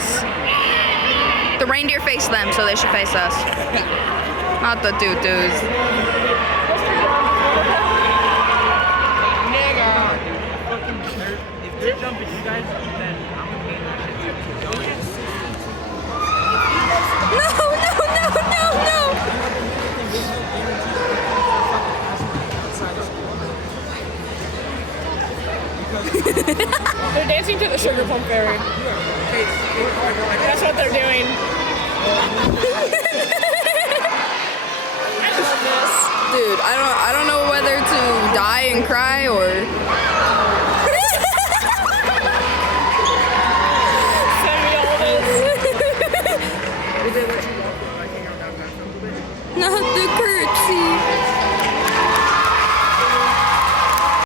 us. The reindeer face them, so they should face us. Not the tutus. If they're jumping you guys, then I'm gonna be in that shit. No, no, no, no, no! They're dancing to the Sugar Plum Fairy. That's what they're doing. I love this. Dude, I don't know whether to die and cry or... Send me all this. Not the curtsy.